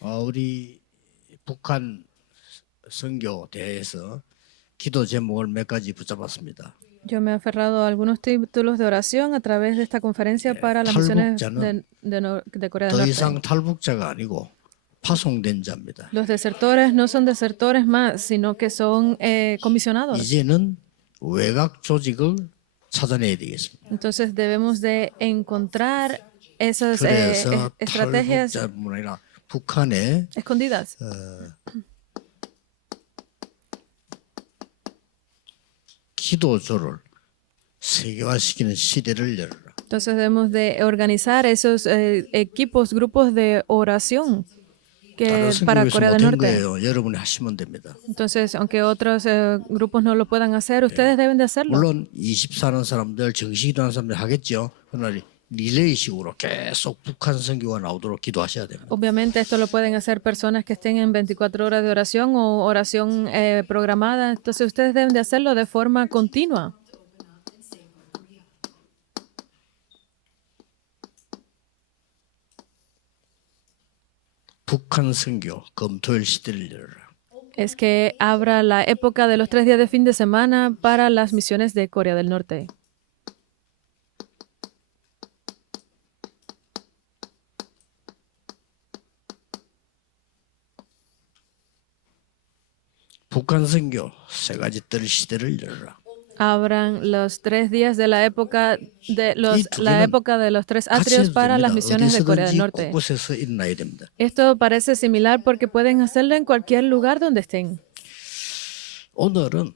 우리 북한 선교 대회에서 기도 제목을 몇 가지 붙잡았습니다. Yo me he aferrado a algunos títulos de oración a través de esta conferencia para las misiones 탈북자는 de Corea del 더 Norte. 이상 탈북자가 아니고 파송된 자입니다. Los desertores no son desertores más, sino que son comisionados. 이제는 외곽 조직을 찾아내야 되겠습니다. Entonces debemos de encontrar esas 그래서 estrategias 탈북자뿐 아니라 북한의 escondidas. 기도조를 세계화시키는 시대를 열어라. Entonces debemos de organizar esos equipos, grupos de oración 다른 para 선교에서 Corea del 못한 Norte. 거예요. 여러분이 하시면 됩니다. Entonces, aunque otros grupos no lo puedan hacer, ustedes deben de hacerlo. 물론 24는 사람들, 정식 일하는 사람들 하겠죠. 그러나 릴레이식으로 계속 북한 선교가 나오도록 기도하셔야 됩니다. Obviamente esto lo pueden hacer personas que estén en 24 horas de oración o oración programada. Entonces ustedes deben de hacerlo de forma continua. 북한 선교 검토일 시대를 열어라. Es que abra la época de los 3 días de fin de semana para las misiones de Corea del Norte. 북한 선교 세 가지 뜰 시대를 열어라. Abran los 3 días de la época de la época de los 3 같이 atrios 해도 para las 됩니다. misiones de Corea del 어디서든지 Norte. 곳곳에서 일어나야 됩니다. Esto parece similar porque pueden hacerlo en cualquier lugar donde estén. 오늘은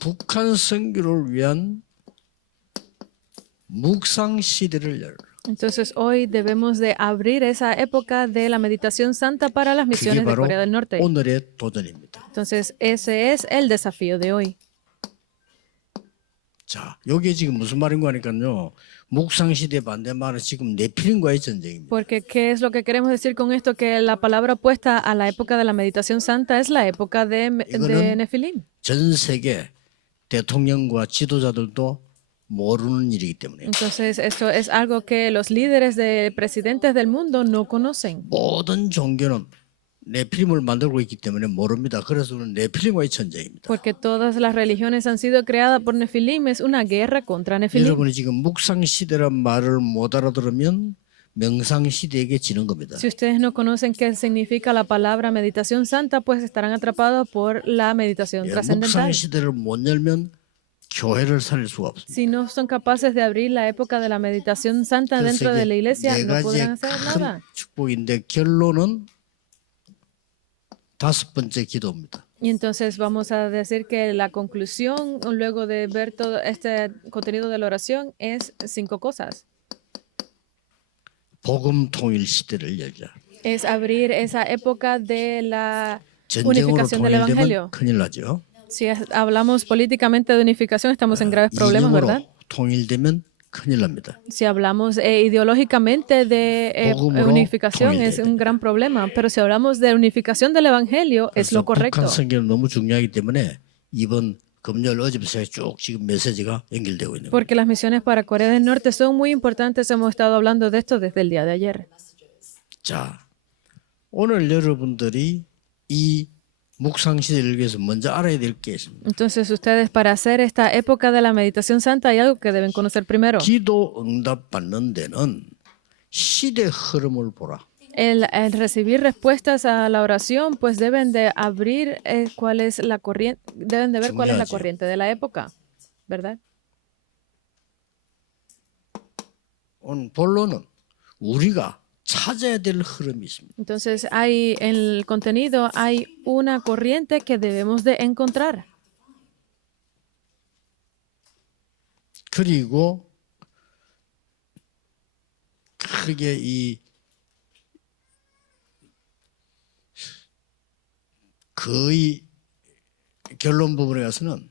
북한 선교를 위한 묵상 시대를 열어라. Entonces hoy debemos de abrir esa época de la meditación santa para las 그게 misiones de 바로 Corea del Norte. 오늘의 도전입니다. Entonces ese es el desafío de hoy. 자, 이게 지금 무슨 말인가 하니까요. 묵상 시대 반대말은 지금 네필림과의 전쟁입니다. Porque ¿qué es lo que queremos decir con esto? Que la palabra opuesta a la época de la meditación santa es la época de 이거는 Nefilim. 전 세계 대통령과 지도자들도 모르는 일이기 때문에 Entonces esto es algo que los líderes de presidentes del mundo no conocen. 모든 종교는 네필림을 만들고 있기 때문에 모릅니다. 그래서 네필림과의 전쟁입니다. Porque todas las religiones han sido creadas por Nefilim. Es una guerra contra Nefilim. 여러분이 지금 묵상 시대란 말을 못 알아들으면 명상 시대에게 지는 겁니다. Si ustedes no conocen qué significa la palabra meditación santa, pues estarán atrapados por la meditación 묵상 trascendental. 시대를 못 열면 교회를 살릴 수가 없습니다. Si no son capaces de abrir la época de la meditación santa dentro de la iglesia, 네 no 가지의 podrán hacer 큰 nada. 축복인데 결론은 5번째 기도입니다. Y entonces vamos a decir que la conclusión, luego de ver todo este contenido de la oración, es 5 cosas. 복음 통일 시대를 열자. Es abrir esa época de la 전쟁으로 unificación del 통일되면 Evangelio. 큰일 나죠. Si hablamos políticamente de unificación, estamos en graves problemas, ¿verdad? 이념으로 통일되면 큰일 납니다. Si hablamos ideológicamente de 복음으로 unificación, 통일돼야 es un gran problema. Pero si hablamos de unificación del Evangelio, es 그래서 lo correcto. 북한 선교는 너무 중요하기 때문에 이번 금요일 어제부터 쭉 지금 메시지가 연결되고 있는 거예요. Porque las misiones para Corea del Norte son muy importantes. Hemos estado hablando de esto desde el día de ayer. 자, 오늘 여러분들이 이 묵상 시대를 위해서 먼저 알아야 될 게 있습니다. Entonces, ustedes, para hacer esta época de la meditación santa, hay algo que deben conocer primero. 기도 응답 받는 데는 시대 흐름을 보라. El recibir respuestas a la oración, pues deben de abrir cuál es la corriente, deben de ver cuál es la 중요하죠. corriente de la época, ¿verdad? 오늘 본론은 우리가 찾아야 될 흐름이 있습니다. Entonces, hay en el contenido hay una corriente que debemos de encontrar. 그리고 크게 이 거의 결론 부분에 가서는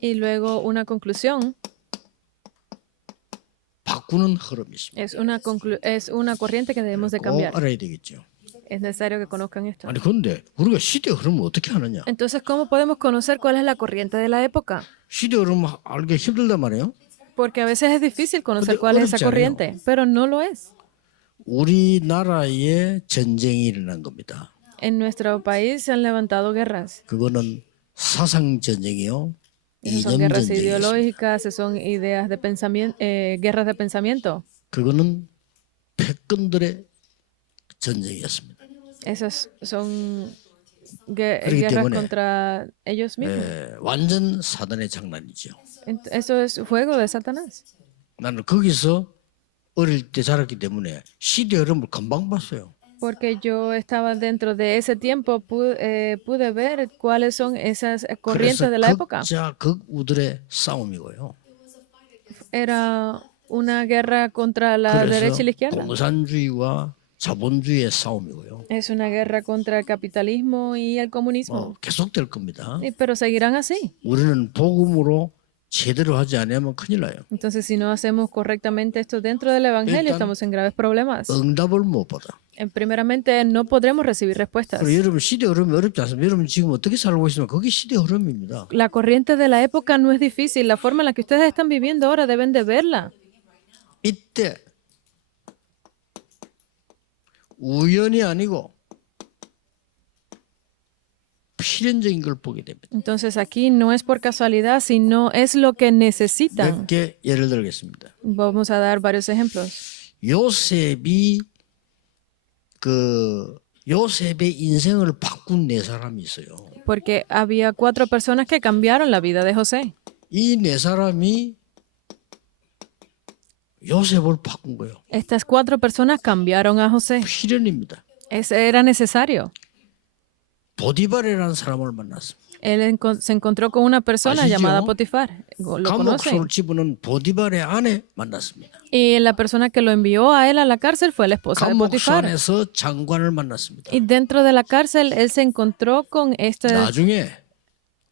Y luego una conclusión 바꾸는 흐름이 있습니다. es una corriente que debemos de 꼭 cambiar. 알아야 되겠죠. Es necesario que conozcan esto. 아니 근데 우리가 시대 흐름을 어떻게 하느냐? Entonces, ¿cómo podemos conocer cuál es la corriente de la época? 시대 흐름 알기 힘들단 말이에요. Porque a veces es difícil conocer Pero cuál es esa 어렵지 않아요. corriente, pero no lo es. 우리나라에 전쟁이 일어난 겁니다. En nuestro país se han levantado guerras. 그거는 사상 전쟁이요. Esas son 이념 guerras 전쟁이었습니다. ideológicas, esas son ideas de pensamiento, guerras de pensamiento. 그거는 패권들의 전쟁이었습니다. Esas son 그렇기 guerras 때문에, contra ellos mismos. 완전 사단의 장난이죠. Eso es juego de Satanás. 나는 거기서 어릴 때 자랐기 때문에 시대 흐름을 금방 봤어요. Porque yo estaba dentro de ese tiempo, pude ver cuáles son esas corrientes de la época. 극자 극우들의 싸움이고요. Era una guerra contra la derecha y la 그래서 izquierda. 공산주의와 자본주의의 싸움이고요. Es una guerra contra el capitalismo y el comunismo. 계속될 겁니다. Pero seguirán así. 우리는 복음으로 제대로 하지 않으면 큰일 나요. Entonces, si no hacemos correctamente esto dentro del Evangelio, 일단 estamos en graves problemas. 응답을 못 받아. Primeramente, no podremos recibir respuestas. 그리고 여러분 시대 흐름이 어렵지 않습니까? 여러분 지금 어떻게 살고 있으면 그게 시대 흐름입니다. La corriente de la época no es difícil. La forma en la que ustedes están viviendo ahora deben de verla. 이때 우연이 아니고 필연적인 걸 보게 됩니다. Entonces, aquí no es por casualidad, sino es lo que necesitan. 몇 개 예를 들겠습니다. Vamos a dar varios ejemplos. 요셉이 요셉의 인생을 바꾼 네 사람이 있어요. Porque había 4 personas que cambiaron la vida de José. 이 네 사람이 요셉을 바꾼 거예요. Estas 4 personas cambiaron a José. 필연입니다. Era necesario. 보디발이라는 사람을 만났습니다. Él se encontró con una persona ¿A시죠? llamada Potifar. ¿Lo conocen? 감옥소를 집어넣은 보디발의 아내 만났습니다. Y la persona que lo envió a él a la cárcel fue la esposa de 감옥소 Potifar. 안에서 장관을 만났습니다. Y dentro de la cárcel, él se encontró con este 나중에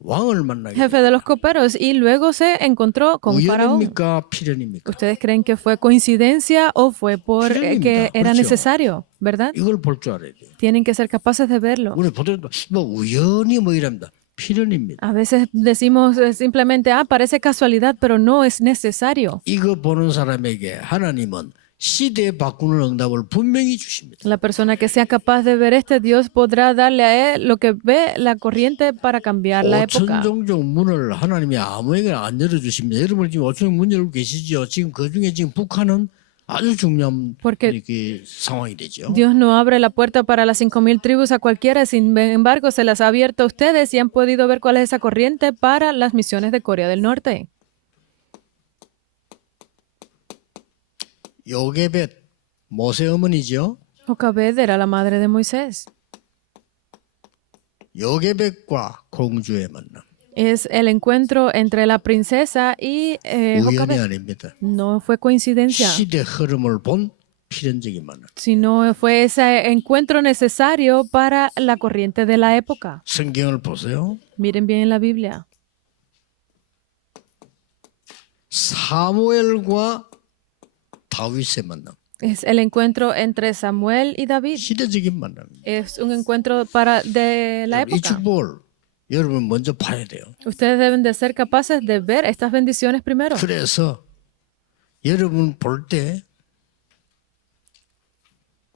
왕을 만나게 jefe de los coperos y luego se encontró con Faraón. 우연입니까? 필연입니까? ¿Ustedes creen que fue coincidencia o fue porque 필연입니다. era 그렇죠. necesario? ¿Verdad? 이걸 볼 줄 알아야 돼요. Tienen que ser capaces de verlo. 우리 보통 뭐 우연히 뭐 이랍니다. 필연입니다. A veces decimos simplemente, parece casualidad, pero no es necesario. 이거 보는 사람에게 하나님은 시대 바꾸는 응답을 분명히 주십니다. La persona que sea capaz de ver Dios podrá darle a él lo que ve la corriente para cambiar la época. 5천 종족 문을 하나님이 아무에게나 안 열어주십니다. 여러분 지금 5천 문 열고 계시죠. 지금 그 중에 지금 북한은 아주 중요한 Porque 이렇게 상황이 되죠. Dios no abre la puerta para las 5,000 tribus a cualquiera, sin embargo se las ha abierto a ustedes y han podido ver cuál es esa corriente para las misiones de Corea del Norte. 요게벳 모세 어머니죠. Jocabed era la madre de Moisés. 요게벳과 공주의 만남. Es el encuentro entre la princesa y 우연이 Jocabed. 아닙니다. No fue coincidencia, 시대 흐름을 본 필연적인 만남. sino fue ese encuentro necesario para la corriente de la época. 성경을 보세요. Miren bien en la Biblia. 사무엘과 다윗의 만남. Es el encuentro entre Samuel y David. 시대적인 만남입니다. Es un encuentro de la 이 época. 축복을 여러분 먼저 봐야 돼요. Ustedes deben de ser capaces de ver estas bendiciones primero. 그래서 여러분 볼 때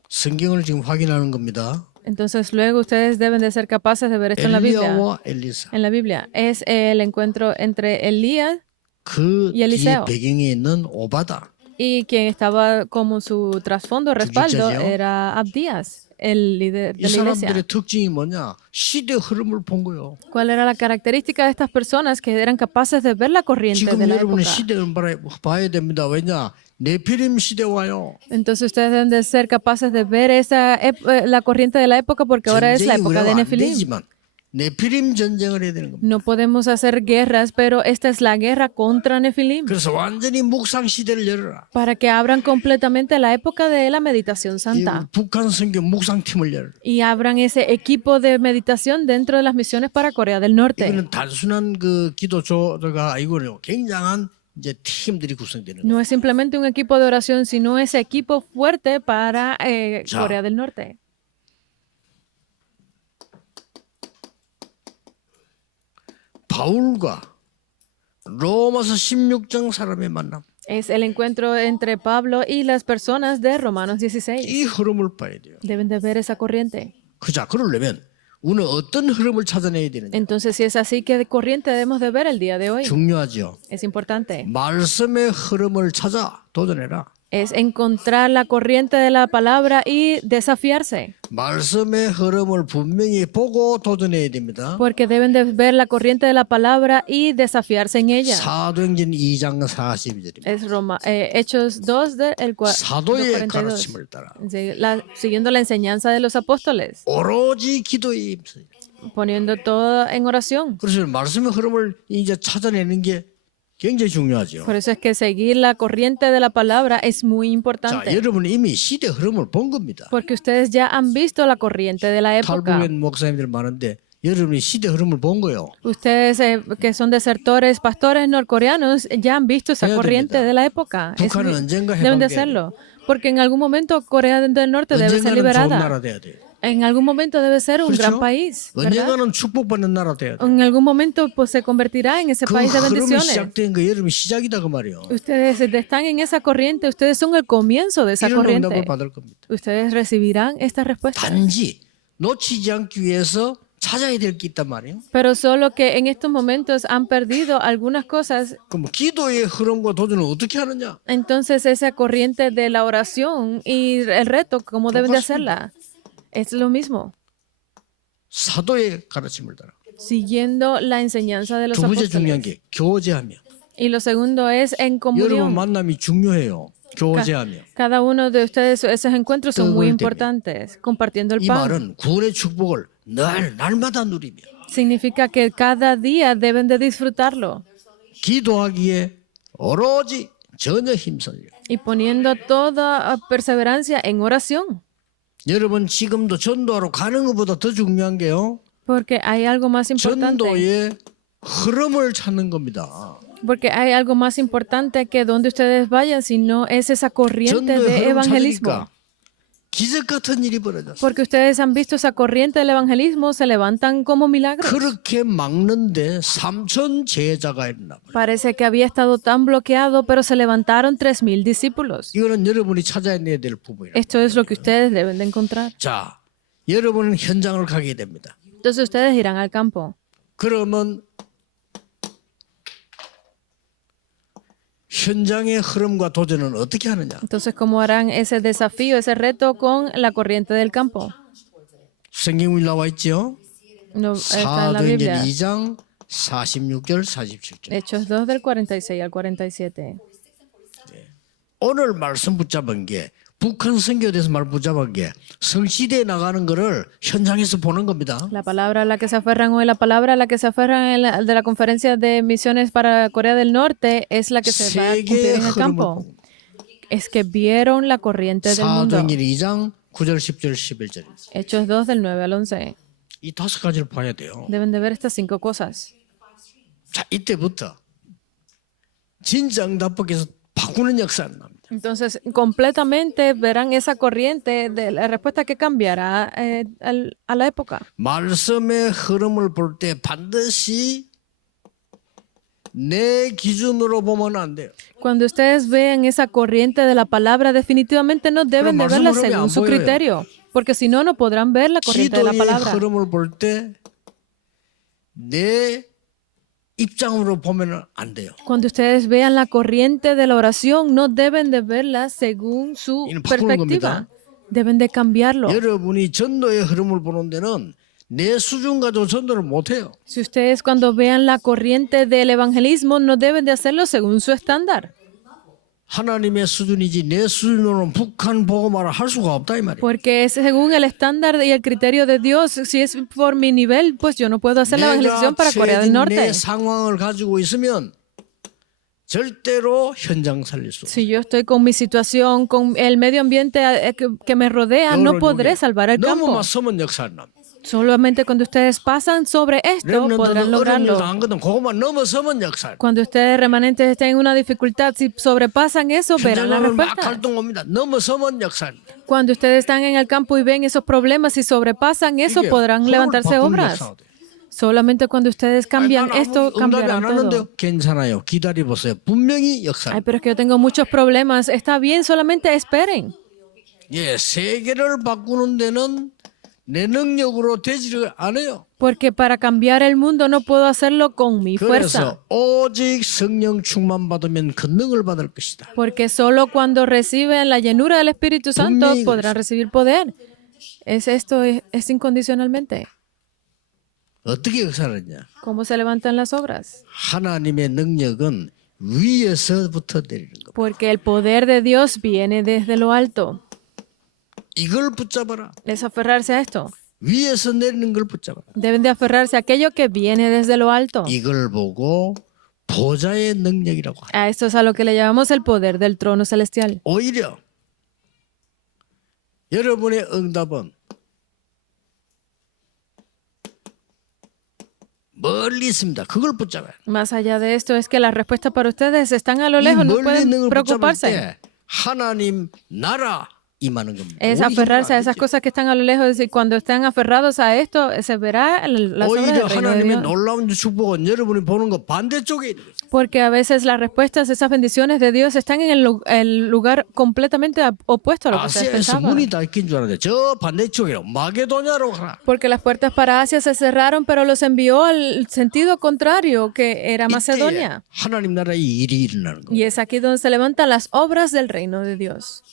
성경을 지금 확인하는 겁니다. Entonces luego ustedes deben de ser capaces de ver esto en la Biblia. 엘리야와 엘리사. En la Biblia es el encuentro entre Elías 그 y 뒤에 Eliseo. 배경에 있는 오바다. Y quien estaba como su trasfondo, respaldo, Judicayo. era Abdías, el líder 이 de la iglesia. 사람들의 특징이 뭐냐? 시대 흐름을 본 거예요. ¿Cuál era la característica de estas personas que eran capaces de ver la corriente 지금 de la 여러분은 época? 시대를 봐야 됩니다. 왜냐? 네피림 시대 와요. Entonces ustedes deben de ser capaces de ver la corriente de la época porque ahora es la 전쟁이 época de 우리가 안 Nefilim. 되지만 네피림 전쟁을 해야 되는 겁니다. No podemos hacer guerras, pero esta es la guerra contra Nefilim. 그래서 완전히 묵상 시대를 열어라. Para que abran completamente la época de la meditación 이 santa. 북한 성경 묵상팀을 열어라. Y abran ese equipo de meditación dentro de las misiones para Corea del Norte. 이거는 단순한 그 기도조가 아니고요. 굉장한 이제 팀들이 구성되는 거예요. No es simplemente un equipo de oración, sino ese equipo fuerte para Ya. Corea del Norte. 바울과 로마서 16장 사람의 만남. Es el encuentro entre Pablo y las personas de Romanos 16. 이 흐름을 봐야 돼요. Deben de ver esa corriente. 그자 그러려면 우리는 어떤 흐름을 찾아내야 되느냐. Entonces, si es así, ¿qué corriente debemos de ver el día de hoy? 중요하죠. Es importante. 말씀의 흐름을 찾아 도전해라. Es encontrar la corriente de la palabra y desafiarse. 말씀의 흐름을 분명히 보고 도전해야 됩니다. Porque deben de ver la corriente de la palabra y desafiarse en ella. 사도행전 2장 42절입니다. Es Hechos 2 del 사도의 42. 가르침을 따라 Sí, siguiendo la enseñanza de los apóstoles, 오로지 기도에 임서. poniendo todo en oración. 그래서 말씀의 흐름을 이제 찾아내는 게 굉장히 중요하죠. Por eso es que seguir la corriente de la palabra es muy 자, importante. 여러분은 이미 시대 흐름을 본 겁니다. Porque ustedes ya han visto la corriente de la época. 탈북한 목사님들 많은데 여러분이 시대 흐름을 본 거예요. Ustedes que son desertores, pastores norcoreanos, ya han visto esa 해야 corriente 됩니다. de la época. 북한은 언젠가 Deben de 해방돼야 hacerlo. Porque en algún momento Corea del Norte debe ser 언젠가는 좋은 liberada. 나라 돼야 돼요. En algún momento debe ser un gran 그렇죠? país, ¿verdad? 언젠가는 축복받는 나라 돼야 돼요. En algún momento pues, se convertirá en ese 그 país de 흐름이 bendiciones. 시작된 거 여러분이 시작이다 그 말이에요. Ustedes están en esa corriente, ustedes son el comienzo de esa 이런 응답을 corriente. 받을 겁니다. Ustedes recibirán esta respuesta. 단지 놓치지 않기 위해서 찾아야 될 게 있단 말이에요. Pero solo que en estos momentos han perdido algunas cosas. 그럼 기도의 흐름과 도전을 어떻게 하느냐? Entonces esa corriente de la oración y el reto, ¿cómo deben de hacerla? Es lo mismo, 사도의 가르침을 따라. siguiendo la enseñanza de los 두 번째 중요한 apóstoles. 게 교제하며. Y lo segundo es en 여러분 comunión. 만남이 중요해요. 교제하며. Cada uno de ustedes, esos encuentros son muy 떡을 importantes. Compartiendo el 이 pan 말은 구원의 축복을 날마다 누리며 significa que cada día deben de disfrutarlo 기도하기에 오로지 전혀 힘쓰려. y poniendo toda perseverancia en oración. 여러분 지금도 전도하러 가는 것보다 더 중요한 게요. Porque hay algo más importante. 전도의 흐름을 찾는 겁니다. Porque hay algo más importante que donde ustedes vayan, sino es esa corriente 전도의 de 흐름을 evangelismo. 찾으니까 기적 같은 일이 벌어졌어요. Porque ustedes han visto esa corriente del evangelismo, se levantan como milagros. 그렇게 막는데 3천 제자가 있나 봐요. Parece que había estado tan bloqueado, pero se levantaron 3,000 discípulos. 이거는 여러분이 찾아내야 될 부분이에요. Esto es lo que ustedes deben de encontrar. 자, 여러분은 현장을 가게 됩니다. Entonces ustedes irán al campo. 그러면 현장의 흐름과 도전은 어떻게 하느냐? Entonces, ¿cómo harán ese desafío, ese reto con la corriente del campo? 성경이 나와 있죠? No, está en la 사도행전 Biblia. 2장 46절 47절. Hechos 2 del 46 al 47. 오늘 말씀 붙잡은 게 북한 선교에 대해서 말 붙잡은 게 성시대에 나가는 거를 현장에서 보는 겁니다. La palabra a la que se aferran hoy, la palabra a la que se aferran de la conferencia de misiones para Corea del Norte es la que se va a cumplir 세계의 en el 흐름을 campo. 보고 Es que vieron la corriente del mundo. 사도행전 2장 9절 10절 11절. Hechos 2 del 9 al 11. 이 다섯 가지를 봐야 돼요. Deben de ver estas 5 cosas. 자, 이때부터 진짜 응답법에서 바꾸는 역사가 납니다. Entonces, completamente verán esa corriente de la respuesta que cambiará a la época. 말씀의 흐름을 볼 때 반드시 내 기준으로 보면 안 돼요. Cuando ustedes vean esa corriente de la palabra, definitivamente no deben de Pero verla 말씀 흐름이 según 안 su 보여요. criterio, porque si no, no podrán ver la corriente de la 기도의 palabra. 흐름을 볼 때 내 입장으로 보면 안 돼요. Cuando ustedes vean la corriente de la oración, no deben de verla según su 이는 바꾸는 perspectiva. 겁니다. Deben de cambiarlo. 여러분이 전도의 흐름을 보는 데는 내 수준 가지고 전도를 못 해요. Si ustedes cuando vean la corriente del evangelismo, no deben de hacerlo según su estándar. 하나님의 수준이지 내 수준으로는 북한 복음화를 할 수가 없다 이 말이에요. Porque es según el estándar y el criterio de Dios. Si es por mi nivel, pues yo no puedo hacer la evangelización para Corea del 처해진 Norte. 내 상황을 가지고 있으면 절대로 현장 살릴 수 없어요. Si yo estoy con mi situación, con el medio ambiente que me rodea, no podré salvar el campo. 너무만 서면 역사를 납니다. Solamente cuando ustedes pasan sobre esto, podrán 렘넌트는 어려운 lograrlo. 일도 안 거든 그것만 넘어서면 역사를. Cuando ustedes remanentes estén en una dificultad, si sobrepasan eso, verán la 현장을 막 respuesta. 활동 옵니다. 넘어서면 역사를. Cuando ustedes están en el campo y ven esos problemas, si sobrepasan eso, 이게 podrán 흐름을 levantarse 바꾸는 obras. 역사거든요. Solamente cuando ustedes cambian 난 esto, 아무 응답이 cambiarán 안 todo. 하는데요. 괜찮아요. 기다려 보세요. 분명히 역사. Ay, pero es que yo tengo muchos problemas. Está bien, solamente esperen. 예, 세계를 바꾸는 데는 내 능력으로 되지를 않아요. Porque para cambiar el mundo no puedo hacerlo con mi fuerza. 그래서 오직 성령 충만 받으면 권능을 받을 것이다. Porque solo cuando reciben la llenura del Espíritu Santo 분명히 podrán recibir poder. Es incondicionalmente. 어떻게 역사하느냐? ¿Cómo se levantan las obras? 하나님의 능력은 위에서부터 내리는 겁니다. Porque el poder de Dios viene desde lo alto. 이걸 붙잡아라. Es aferrarse a esto. 위에서 내리는 걸 붙잡아라. Deben de aferrarse a aquello que viene desde lo alto. 이걸 보고 보좌의 능력이라고 합니다. A esto es a lo que le llamamos el poder del trono celestial. 오히려 여러분의 응답은 멀리 있습니다. 그걸 붙잡아요. Más allá de esto es que las respuestas para ustedes están a lo 이 lejos, no 멀리 pueden 있는 걸 붙잡을 preocuparse. 때 하나님 나라 임하는 겁니다. Es 우리 aferrarse a 힘으로 안 esas 되죠. cosas que están a lo lejos y cuando están aferrados a esto se verá las obras 오히려 del reino de 하나님의 Dios. 놀라운 축복은 여러분이 보는 것 반대쪽에 있는 거예요. Porque a veces las respuestas, esas bendiciones de Dios están en el lugar completamente opuesto a lo que ustedes 아시아에서 pensaban. 문이 닫힌 줄 알았는데 저 반대쪽이로 마게도냐로 가라. Porque las puertas para Asia se cerraron, pero los envió al sentido contrario, que era 이때 Macedonia. 하나님 나라의 일이 일어나는 거예요. Y es aquí donde se levantan las obras del reino de Dios.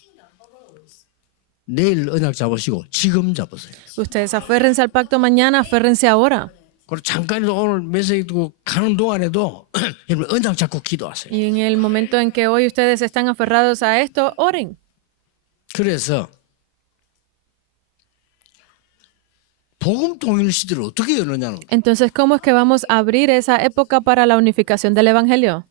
내일 언약 잡으시고 지금 잡으세요. Ustedes aférrense al pacto mañana, aférrense ahora. 그리고 잠깐이라도 오늘 메시지 듣고 가는 동안에도 여러분 언약 잡고 기도하세요. Y en el momento en que hoy ustedes están aferrados a esto, oren. 그래서 복음 통일 시대를 어떻게 여느냐는 거예요. Entonces, ¿cómo es que vamos a abrir esa época para la unificación del Evangelio?